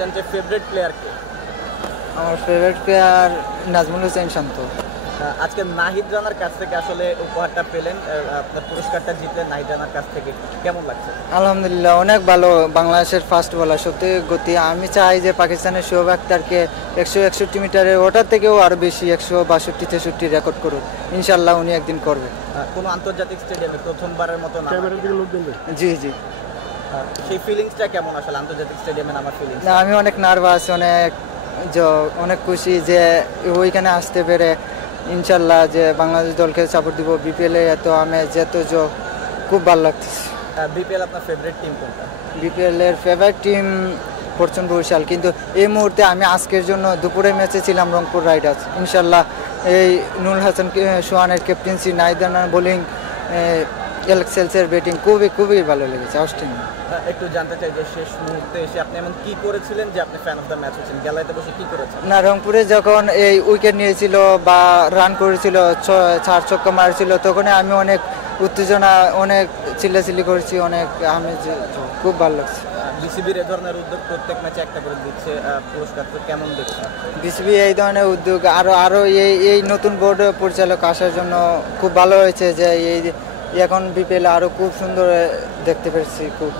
জানতে favourite player কে? আমার favourite player Nazmul Hossain শান্ত। আজকে নাহিদ রানার কাছ থেকে আসলে উপহারটা পেলেন, আপনার পুরস্কারটা জিতলেন নাহিদ রানার কাছ থেকে, কেমন লাগছে? আলহামদুলিল্লাহ, অনেক ভালো। বাংলাদেশের ফার্স্ট বলার সত্যি গতি। আমি চাই যে পাকিস্তানের শোয়েব আখতারকে 161 মিটারে ওটার থেকেও আরও বেশি 162-63 রেকর্ড করুক। ইনশাল্লাহ উনি একদিন করবে। কোনো আন্তর্জাতিক স্টেডিয়ামে প্রথমবারের মতো না? জি জি। সেই ফিলিংসটা কেমন আসলে আন্তর্জাতিক স্টেডিয়ামে নামার ফিলিংস? না, আমি অনেক নার্ভাস, অনেক খুশি যে ওইখানে আসতে পেরে। ইনশাল্লাহ যে বাংলাদেশ দলকে সাপোর্ট দিব। বিপিএলে এত আমেজ, এত খুব ভালো লাগতেছে। বিপিএল আপনার ফেভারিট টিম কোনটা? বিপিএলের ফেভারিট টিম ফরচুন বরিশাল, কিন্তু এই মুহূর্তে আমি আজকের জন্য দুপুরে ম্যাচে ছিলাম রংপুর রাইডার্স। ইনশাল্লাহ এই নুরুল হাসান সোহানের ক্যাপ্টেন্সি, নাহিদ রানার বোলিং, এলএক্সেলসের ব্যাটিং খুবই খুবই ভালো লেগেছে। অস্টিন একটু জানতে চাই যে শেষ মুহূর্তে এসে আপনি এমন কি করেছিলেন যে আপনি ফ্যান অফ দ্য ম্যাচ হচ্ছেন? গ্যালারিতে বসে কি করেছেন? না, রংপুরে যখন এই উইকেট নিয়েছিল বা রান করেছিল, 4 ছক্কা মারছিল, তখন আমি অনেক উত্তেজনা, অনেক চিল্লাচিল্লি করেছি, অনেক আমি খুব ভালো লাগছে। বিসিবির এ ধরনের উদ্যোগ প্রত্যেক ম্যাচে একটা করে দিচ্ছে পুরস্কার, তো কেমন দেখছেন? বিসিবি এই ধরনের উদ্যোগ আরো এই নতুন বোর্ড পরিচালক আসার জন্য খুব ভালো হয়েছে যে এই এখন বিপিএল আরো খুব সুন্দর দেখতে পেরেছি। খুব